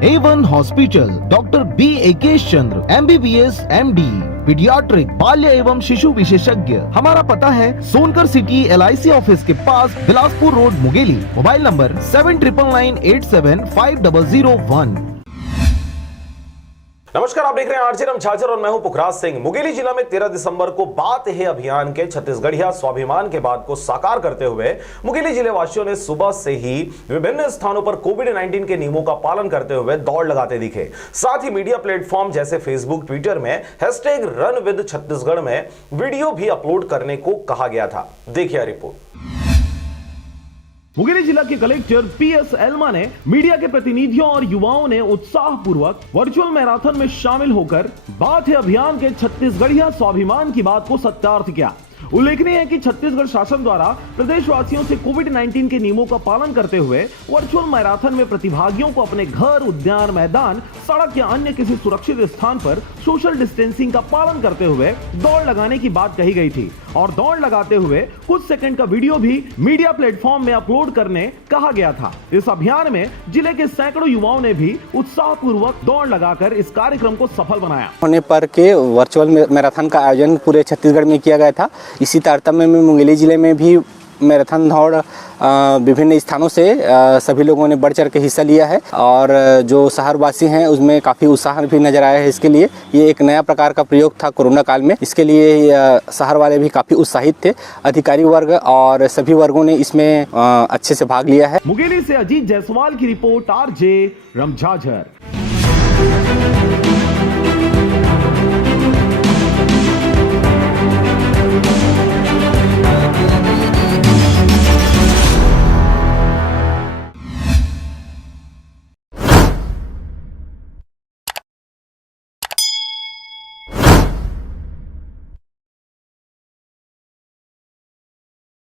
A1 hospital, doctor B एकेश चंद्र, MBBS MD, paediatric, बाल्य एवं शिशु विशेषज्ञ। हमारा पता है सोनकर सिटी LIC ऑफिस के पास, Bilaspur road, Mungeli. Mobile number 7999875001। नमस्कार, आप देख रहे हैं आरजे रमझाझर और मैं हूं पुखराज सिंह। मुंगेली जिला में 13 दिसंबर को बात है अभियान के छत्तीसगढ़िया स्वाभिमान के बाद को साकार करते हुए मुंगेली जिले वासियों ने सुबह से ही विभिन्न स्थानों पर कोविड-19 के नियमों का पालन करते हुए दौड़ लगाते दिखे। साथ ही मीडिया प्लेटफॉर्म जैसे फेसबुक, ट्विटर में #RunWithChhattisgarh में वीडियो भी अपलोड करने को कहा गया था। देखिए रिपोर्ट। मुंगेली जिला के कलेक्टर PS एल्मा ने मीडिया के प्रतिनिधियों और युवाओं ने उत्साहपूर्वक वर्चुअल मैराथन में शामिल होकर बात है अभियान के छत्तीसगढ़िया स्वाभिमान की बात को सत्यार्थ किया। उल्लेखनीय है कि छत्तीसगढ़ शासन द्वारा प्रदेशवासियों से कोविड-19 के नियमों का पालन करते हुए वर्चुअल मैराथन में प्रतिभागियों को अपने घर, उद्यान, मैदान, सड़क या अन्य किसी सुरक्षित स्थान पर सोशल डिस्टेंसिंग का पालन करते हुए दौड़ लगाने की बात कही गई थी और दौड़ लगाते हुए कुछ सेकंड का वीडियो भी मीडिया प्लेटफॉर्म में अपलोड करने कहा गया था। इस अभियान में जिले के सैकड़ों युवाओं ने भी उत्साहपूर्वक दौड़ लगाकर इस कार्यक्रम को सफल बनाया। होने पर के वर्चुअल मैराथन का आयोजन पूरे छत्तीसगढ़ में किया गया था। इसी तारतम्य में मुंगेली जिले में भी मैराथन दौड़ विभिन्न स्थानों से सभी लोगों ने बढ़ चढ़ के हिस्सा लिया है और जो शहरवासी हैं उसमें काफ़ी उत्साह भी नजर आया है। इसके लिए ये एक नया प्रकार का प्रयोग था कोरोना काल में, इसके लिए शहर वाले भी काफ़ी उत्साहित थे। अधिकारी वर्ग और सभी वर्गों ने इसमें अच्छे से भाग लिया है। मुंगेली से अजीत जायसवाल की रिपोर्ट, आरजे रमझाझर।